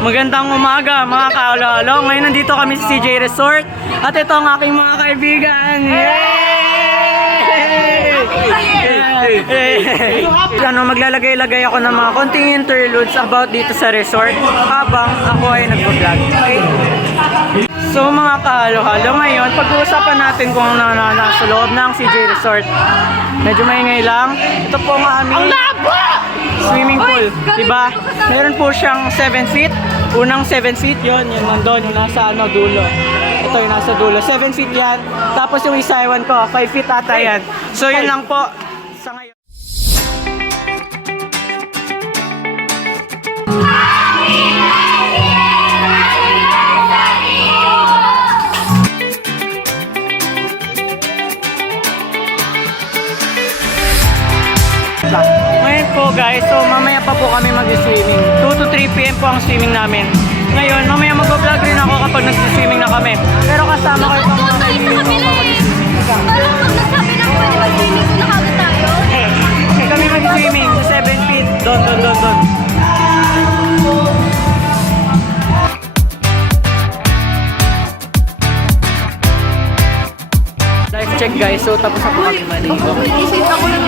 Magandang umaga mga kaololo. Ngayon nandito kami sa CJ Resort. At ito ang aking mga kaibigan. Yay! Ano, maglalagay-lagay ako ng mga konting interludes about dito sa resort habang ako ay nag-vlog. Okay? So mga kahalo-halo, ngayon pag-uusapan natin kung nasa loob ng CJ Resort. Medyo maingay lang. Ito po ang aming swimming pool, diba? Meron po siyang 7 feet. Unang 7 feet yon, yung nandun, yung nasa dulo. Ito yung nasa dulo, 7 feet yan. Tapos yung isa, ewan ko, 5 feet ata yan. So yun lang po sa ngayon. Ngayon po guys, so mamaya pa po kami mag-swimming. 2 to 3 PM po ang swimming namin. Ngayon, mamaya mag-vlog rin ako kapag nag-swimming na kami. Pero kasama ko yung mga kaibigan ko mag-swimming. Parang pag nagsabi na pwede mag-swimming, nakagod tayo. Kami mag-swimming sa 7 feet. Doon. Life check guys, so tapos na po kami maligo. Isip ako lang